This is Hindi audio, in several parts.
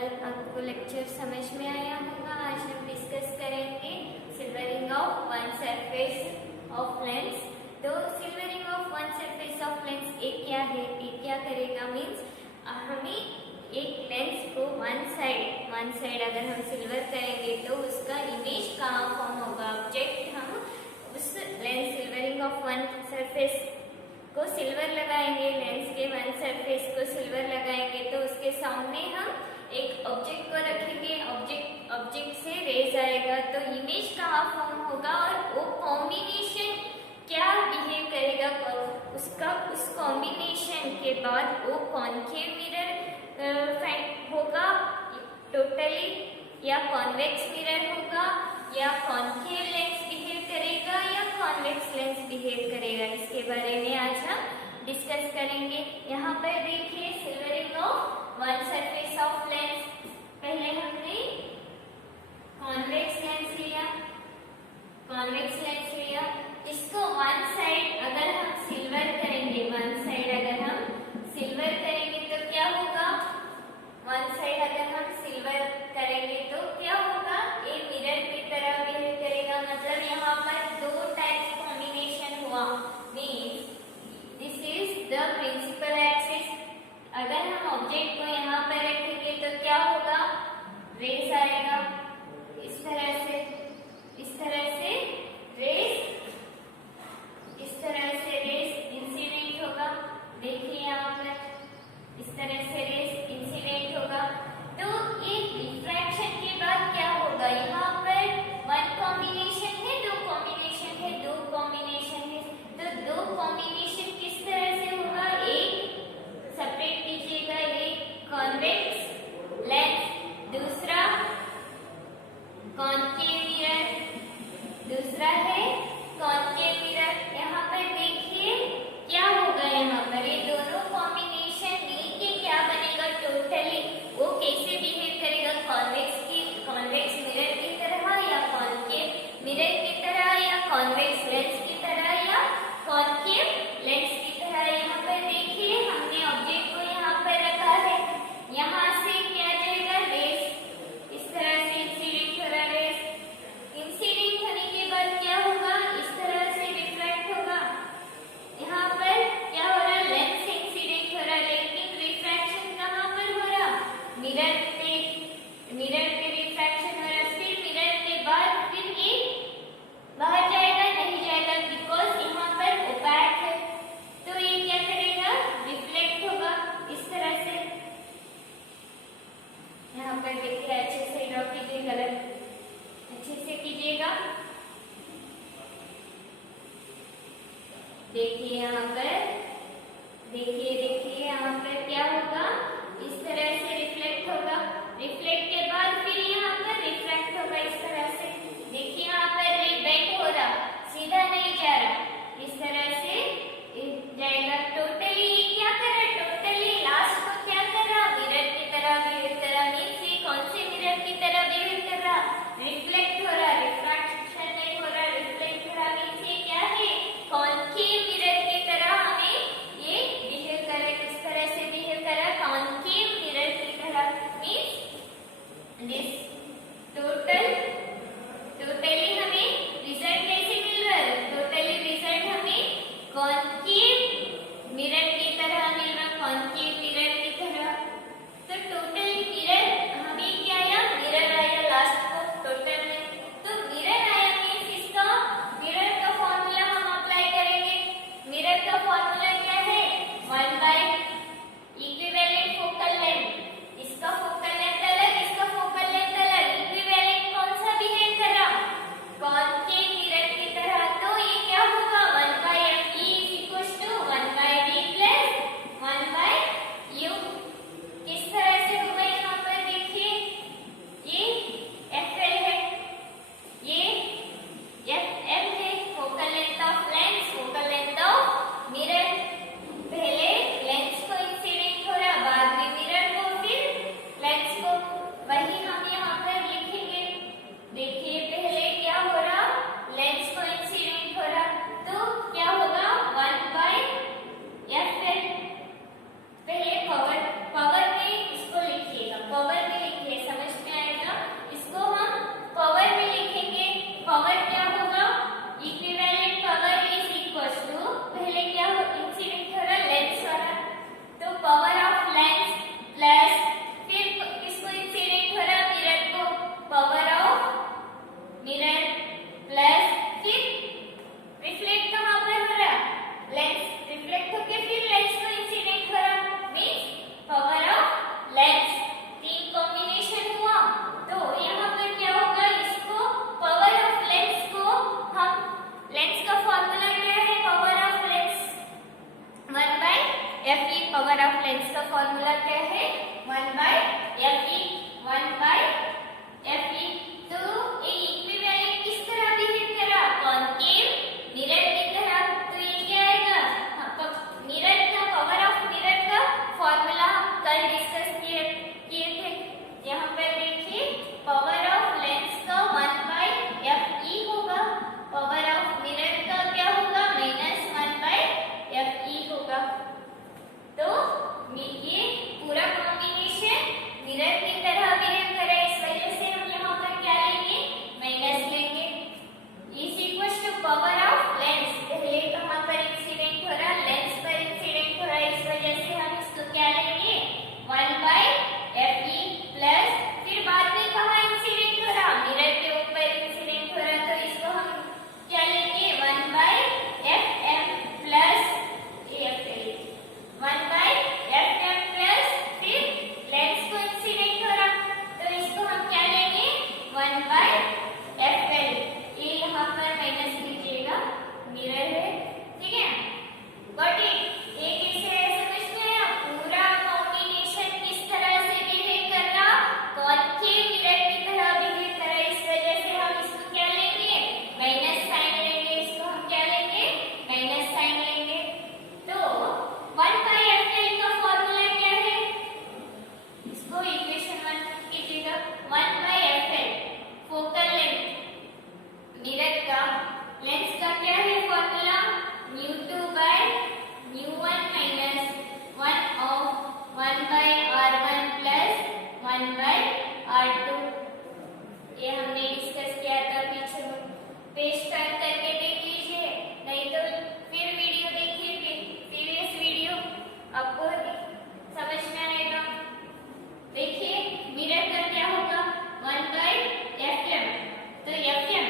कल आपको लेक्चर समझ में आया होगा। आज हम डिस्कस करेंगे silvering of one surface of lens. तो silvering of one surface of lens एक क्या है, एक क्या करेगा मीन्स हमें एक लेंस को वन साइड अगर हम सिल्वर करेंगे तो उसका इमेज कहाँ फॉर्म होगा, ऑब्जेक्ट हम उस lens silvering of one surface को सिल्वर लगाएंगे, लेंस के वन सरफेस को सिल्वर लगाएंगे तो उसके सामने हम एक ऑब्जेक्ट को रखेंगे, ऑब्जेक्ट से रेज आएगा तो इमेज कहाँ फॉर्म होगा और वो कॉम्बिनेशन क्या बिहेव करेगा, उसका उस कॉम्बिनेशन के बाद वो कॉन्केव मिरर होगा टोटली या कॉन्वेक्स मिरर होगा या कॉन्केव लेंस बिहेव करेगा या कॉन्वेक्स लेंस बिहेव करेगा, इसके बारे में आज हम डिस्कस करेंगे। यहाँ पर देखिए silvering of one surface of lens, पहले हमने कॉन्वेक्स लेंस लिया, इसको वन साइड अगर हम सिल्वर करेंगे, वन साइड अगर हम सिल्वर करेंगे तो क्या होगा, वन साइड अगर हम सिल्वर करेंगे तो क्या होगा, ये मिरर की तरह बिहेव करेगा। मतलब यहाँ पर दो टाइप्स कॉम्बिनेशन हुआ, means this is the principal axis. अगर हम ऑब्जेक्ट को यहाँ पर रखेंगे तो क्या होगा, रेस आएगा इस तरह से रेस इंसिडेंट होगा। देखिए यहाँ पर इस तरह से रेस इंसिडेंट होगा तो ये रिफ्रैक्शन के बाद क्या होगा, यहाँ पर वन कॉम्बिनेशन है, दो कॉम्बिनेशन है तो दो कॉम्बिनेशन किस तरह से होगा, एक सेपरेट कीजिएगा, एक कॉन्वेक्स लेंस, दूसरा कॉन्केव मिरर, दूसरा है कॉन्केव मिरर। यहाँ पर देखिए क्या होगा, यहाँ पर ये दोनों कॉम्बिनेशन मिलके क्या बनेगा, टोटली वो कैसे बिहेव करेगा, कॉन्वेक्स मिरर की तरह या कॉन्केव मिरर की तरह या कॉन्वेक्स लेंस की तरह या कॉन्केव लेंस की तरह। यहाँ पर देखिए हमने ऑब्जेक्ट को यहाँ पर रखा है, यहाँ से क्या जाएगा, रेस इस तरह से इंसिडेंट हो रहा, रेस इंसिडेंट होने के बाद क्या होगा, इस तरह से रिफ्रैक्ट होगा। यहाँ पर क्या हो रहा, लेंस से इंसिडेंट हो रहा, लेकिन रिफ्रैक्शन कहाँ पर हो रहा, मिरर पे रिफ्रैक्शन हो रहा। फिर मिरर के बाद फिर ये बाहर जाएगा, नहीं जाएगा बिकॉज यहाँ पर ओपैक है तो ये क्या करेगा, रिफ्लेक्ट होगा इस तरह से। यहाँ पर देखिए अच्छे से ड्रॉ कीजिए, गलत अच्छे से कीजिएगा। देखिए यहाँ पर देखिए यहाँ पर क्या होगा, इस तरह से रिफ्लेक्ट होगा, रिफ्लेक्ट के बाद फिर यहाँ पर रिफ्रैक्ट होगा इस तरह से। देखिए यहाँ पर बैक हो रहा, सीधा नहीं जा रहा, इस तरह से जाएगा। टोटली क्या कर रहा, टोटली लास्ट को क्या कर रहा, मिरर की तरह बिहेव कर रहा। मीन्स ये कौन से मिरर की तरह बिहेव कर रहा, रिफ्लेक्ट हो रहा, रिफ्रैक्शन नहीं हो रहा, रिफ्लेक्ट हो रहा। मीन्स ये क्या है, कॉन्केव मिरर की तरह हमें ये बिहेव कर रहा, किस तरह से बिहेव कर रहा, कॉन्केव मिरर की तरह। मीन्स दिस टोटली हमें रिजल्ट कैसे मिल रहा है, टोटली रिजल्ट हमें कॉन्केव मिरर की तरह मिल रहा, कॉन्केव मिरर की तरह। तो टोटल मिरर हमें क्या आया, मिरर आया लास्ट को, टोटल में R2 ये हमने डिस्कस किया था पीछे में। पेज टर्न करके देख लीजिए, नहीं तो फिर वीडियो देखिए, प्रीवियस वीडियो आपको समझ में आएगा। देखिए मिरर का क्या होगा 1/Fm, तो Fm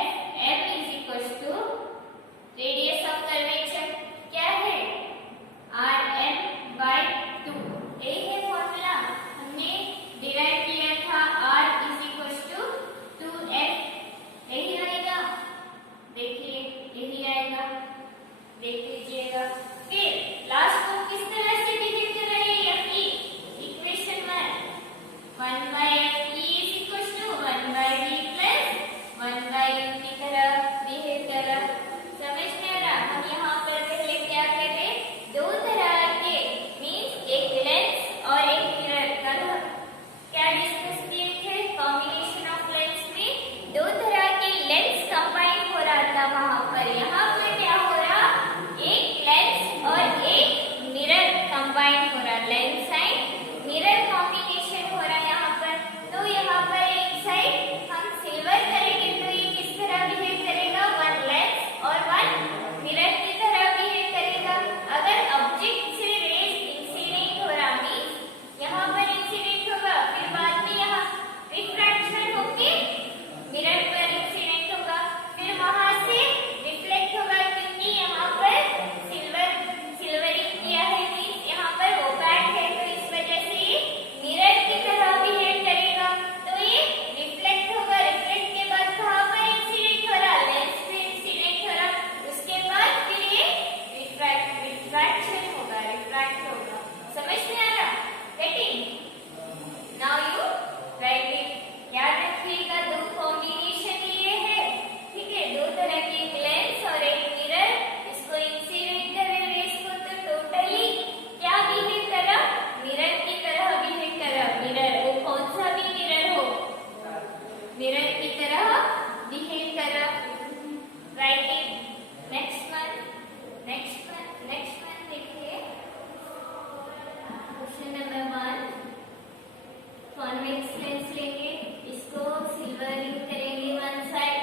Fm is equal to radius of curvature क्या है Rm/2। यही है फॉर्मूला हमने डिराइव किया था, R is equal to 2F। यही आएगा, देखिए यही आएगा, देख लीजिएगा। फिर लास्ट को किस तरह से डिफाइन कर रहे हैं Fe, equation 1/Fe is equal to 1/V plus 1/U की तरह बिहेव कर रहा। समझ में आ रहा? हम यहाँ पर पहले क्या कर रहे, दो तरह के मीन्स एक लेंस और एक मिरर का क्या डिस्कस किए थे। कॉम्बिनेशन ऑफ लेंस में दो तरह के लेंस कंबाइन हो रहा था वहां पर। यहाँ पर क्या हो रहा, एक लेंस और एक मिरर कंबाइन हो रहा, लेंस एंड मिरर कॉम्बिनेशन हो रहा यहाँ पर। तो यहाँ पर एक साइड हम सिल्वर करेंगे तो ये किस तरह बिहेव करेगा, वन लेंस और वन मिरर की तरह बिहेव करेगा। अगर ऑब्जेक्ट से रेज इंसिडेंट हो रहा मीन्स यहाँ पर इंसिडेंट होगा, फिर बाद में यहाँ रिफ्रैक्शन होके मिरर पर इंसिडेंट होगा, फिर वहां से रिफ्लेक्ट होगा, क्योंकि यहाँ पर सिल्वरिंग किया है मीन्स यहाँ पर ओपैक है, तो इस वजह से ये मिरर की तरह बिहेव करेगा। तो ये रिफ्लेक्ट होगा, रिफ्लेक्ट के बाद कहाँ पर इंसिडेंट हो रहा, लेंस पे इंसिडेंट हो रहा, उसके बाद फिर ये रिफ्रैक्शन होगा, रिफ्रैक्ट होगा। समझ में आ रहा? Getting? Now you right it. याद रखिएगा दो कॉम्बिनेशन ये है, ठीक है, दो तरह के एक लेंस और एक मिरर, इसको इंसिडेंट करे रेस को तो टोटली क्या बिहेव करा, मिरर की तरह बिहेव करा। मिरर वो कौन सा भी मिरर हो, मिरर की तरह बिहेव करा। Right it. नेक्स्ट वन देखिए क्वेश्चन नंबर 1। कॉन्वेक्स लेंस लेंगे, इसको सिल्वरिंग करेंगे वन साइड,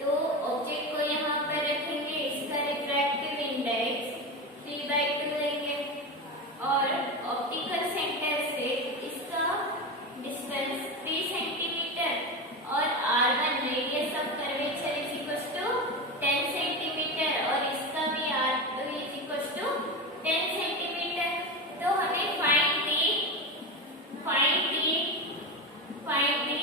तो ऑब्जेक्ट को यहाँ पर रखेंगे, इसका रिफ्रैक्टिव इंडेक्स 3/2 लेंगे और ऑप्टिकल सेंटर से इसका डिस्टेंस 3 सेंटीमीटर और R1 radius of curvature is equal to 10 centimetre और इसका भी R2 is equal to 10 centimetre. तो हमें फाइंड दी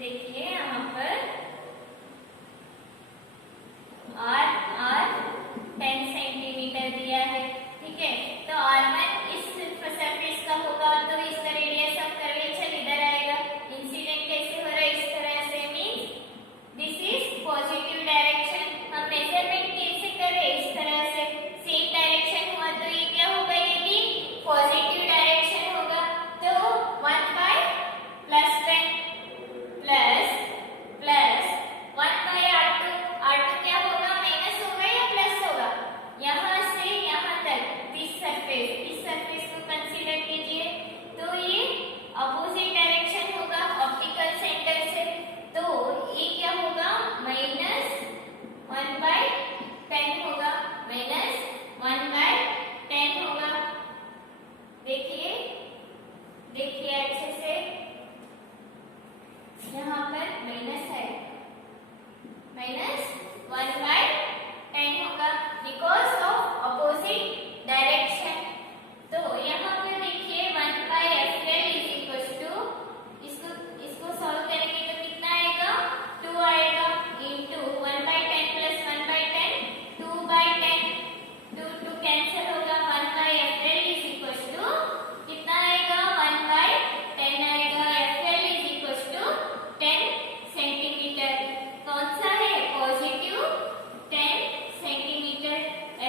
देखिए यहाँ पर R 10 सेंटीमीटर दिया है, ठीक है। तो R1 इस सरफेस का होगा, तो इसका रेडियस ऑफ कर्वेचर इधर आएगा। इंसिडेंट कैसे हो रहा है, इस तरह से, means this is positive direction. हम मेजरमेंट कैसे कर रहे हैं, इस तरह से, सेम डायरेक्शन हुआ तो ये क्या होगा, ये भी पॉजिटिव डायरेक्शन होगा। तो 1 by plus 10 plus plus 1 by R2, R2 क्या होगा, माइनस होगा या प्लस होगा, यहाँ से यहाँ तक दिस सरफेस, इस सरफेस को कंसीडर कीजिए। तो ये अपोजिट डायरेक्शन होगा ऑप्टिकल सेंटर से, तो ये क्या होगा, माइनस 1 बाय 10 होगा, माइनस 1 बाय 10 होगा। देखिए देखिए अच्छे से, यहाँ पर माइनस है, माइनस 1 बाय 10 होगा बिकॉज ऑफ अपोजिट डायरेक्शन। तो यहाँ पे देखिए 1 by FL is equal to, इसको सॉल्व करेंगे तो कितना आएगा, 2 आएगा, into 1 by 10 plus 1 by 10, 2 by 10, 2 cancel होगा, 1 by FL is equal to कितना आएगा, 1 बाय 10 आएगा। FL is equal to 10 centimetre, कौन सा है, positive 10 centimetre.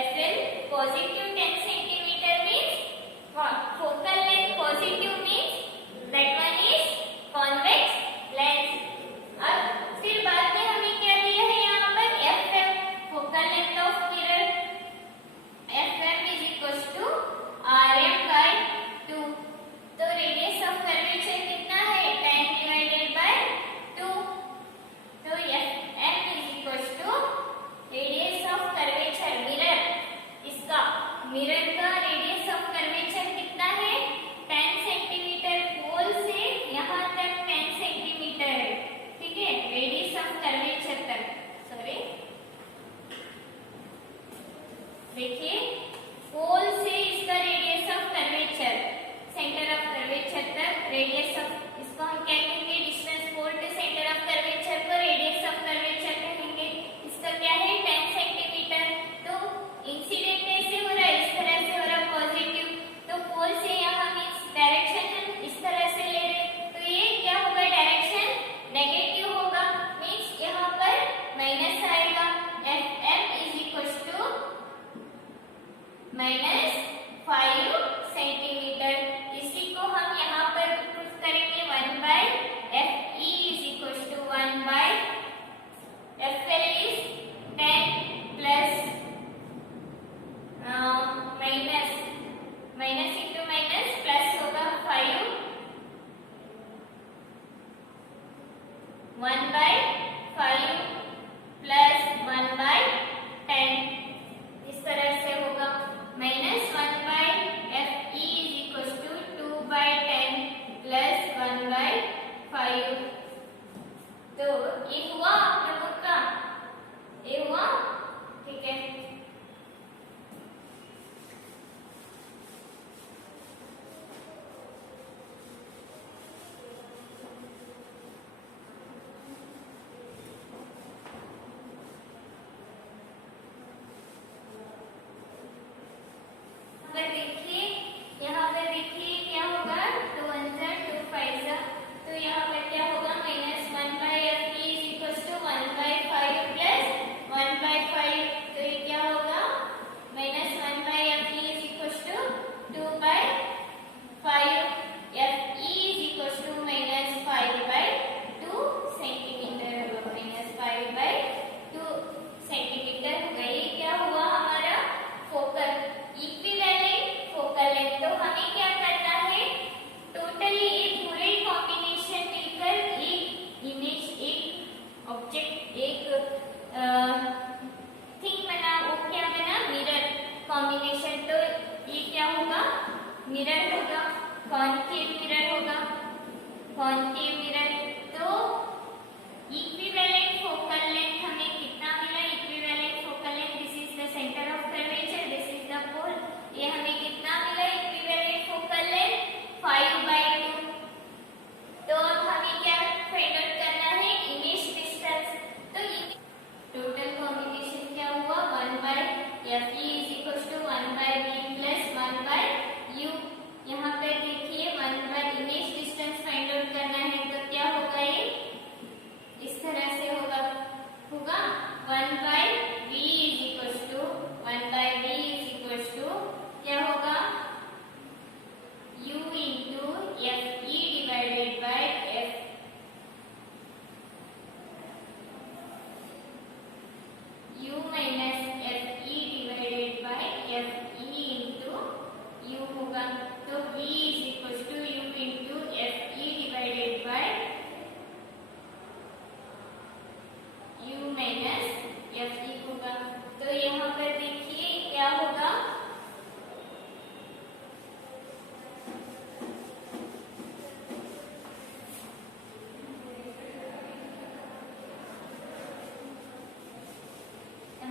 FL positive 10 centimetre means focal length positive means that one is convex lens. अब फिर बाद में हमें क्या दिया है यहाँ पर, FM focal length of mirror, FM is equal to RM by 2। तो रेडियस ऑफ कर्वेचर कितना है, 10 डिवाइडेड बाय 2। तो FM is equal to radius of curvature mirror, इसका मिरर का रेडियस ऑफ कर्वेचर कितना है, 10 सेंटीमीटर, पोल से यहाँ तक 10 सेंटीमीटर है, ठीक है, रेडियस ऑफ कर्वेचर तक, सॉरी देखिए पोल से इसका radius of curvature, centre of curvature तक रेडियस ऑफ, इसको हम क्या कहेंगे, distance pole to centre of curvature को रेडियस ऑफ कर्वेचर कहेंगे। इसका क्या है, 10 सेंटीमीटर। तो इंसिडेंट कैसे हो रहा है, इस तरह से हो रहा है पॉजिटिव, तो पोल से यहाँ मींस डायरेक्शन हम इस तरह से ले रहे, तो ये क्या होगा, डायरेक्शन नेगेटिव होगा, मींस यहाँ पर माइनस आएगा। FM is equal to minus 5 centimetre. इसी को हम यहाँ पर प्रूफ करेंगे, 1 by FE is equal to 1 by FL is 10 plus minus minus into minus plus होगा 5, 1 बाय 5 प्लस 1 बाय 10, इस तरह से होगा, minus 1 by FE is equal to 2 by 10 plus 1 by 5। तो ये हुआ आप लोगों का, ये हुआ, ठीक है।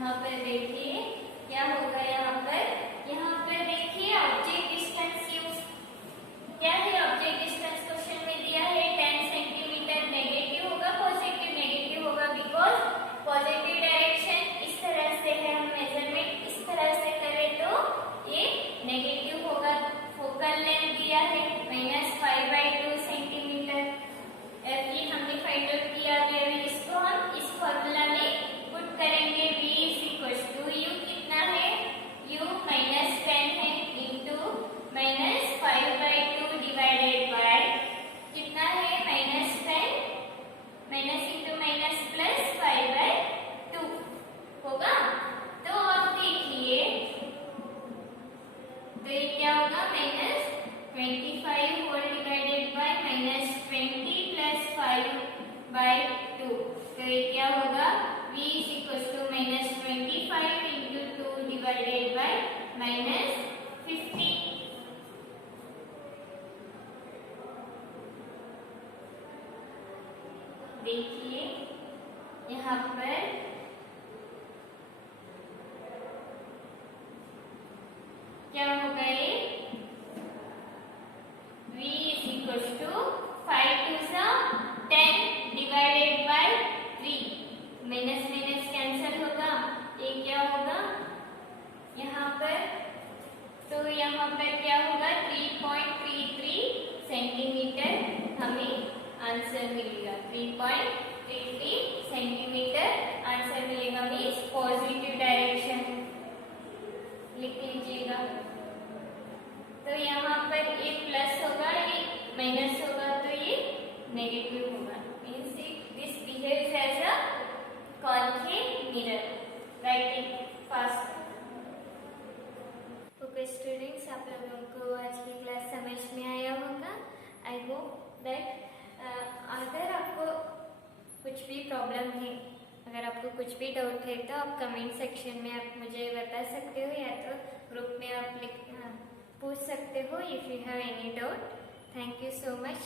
यहाँ पर देखिए क्या होगा, यहाँ पर देखिए ऑब्जेक्ट डिस्टेंस यूज क्या है, ऑब्जेक्ट डिस्टेंस क्वेश्चन में दिया है 10 सेंटीमीटर, नेगेटिव होगा पॉजिटिव, नेगेटिव होगा बिकॉज पॉजिटिव डायरेक्शन इस तरह से है, हम मेजरमेंट इस तरह से करें तो ये नेगेटिव होगा। फोकल लेंथ दिया है -5/2 सेंटीमीटर, ये हमने फाइंड आउट किया है। इसको हम इस फॉर्मूला में पुट करेंगे, v u कितना है, u -10 है इंटू -5/2 डिवाइडेड बाय कितना है -10 माइनस इंटू माइनस प्लस 5/2 होगा। तो अब देखिए तो ये क्या होगा -25 होल डिवाइडेड बाय -20 प्लस 5/2। तो ये क्या होगा v -25 इंटू 2 डिवाइडेड बाय -50। देखिए यहाँ पर क्या होगा, ये v = 5 to 10 divided by 3, minus minus cancel होगा, ये क्या होगा यहाँ पर, तो यहाँ पर क्या होगा 3.33 सेंटीमीटर हमें आंसर मिलेगा। 3.33 सेंटीमीटर आंसर मिलेगा, मीन्स पॉजिटिव डायरेक्शन लिख लीजिएगा। तो यहाँ पर ये प्लस होगा, ये माइनस होगा, तो ये नेगेटिव होगा, means this behaves as a concave mirror. Right it fast. Okay students, आप लोगों को आज की क्लास समझ में आया होगा। आई होप दैट अगर आपको कुछ भी प्रॉब्लम है, अगर आपको कुछ भी डाउट है तो आप कमेंट सेक्शन में आप मुझे बता सकते हो, या तो ग्रुप में आप पूछ सकते हो if you have any doubt. Thank you so much.